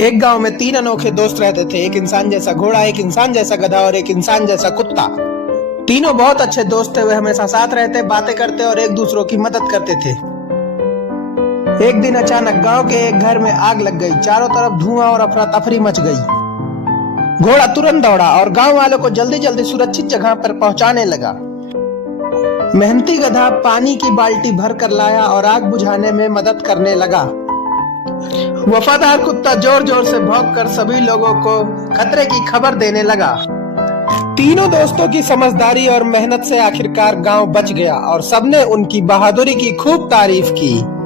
एक गांव में तीन अनोखे दोस्त रहते थे। एक इंसान जैसा घोड़ा, एक इंसान जैसा गधा और एक इंसान जैसा कुत्ता। तीनों बहुत अच्छे दोस्त थे। वे हमेशा साथ रहते, बातें करते और एक दूसरों की मदद करते थे। एक दिन अचानक गांव के एक घर में आग लग गई। चारों तरफ धुआं और अफरा तफरी मच गई। घोड़ा तुरंत दौड़ा और गांव वालों को जल्दी जल्दी सुरक्षित जगह पर पहुंचाने लगा। मेहनती गधा पानी की बाल्टी भर कर लाया और आग बुझाने में मदद करने लगा। वफादार कुत्ता जोर जोर से भौंककर सभी लोगों को खतरे की खबर देने लगा। तीनों दोस्तों की समझदारी और मेहनत से आखिरकार गांव बच गया और सबने उनकी बहादुरी की खूब तारीफ की।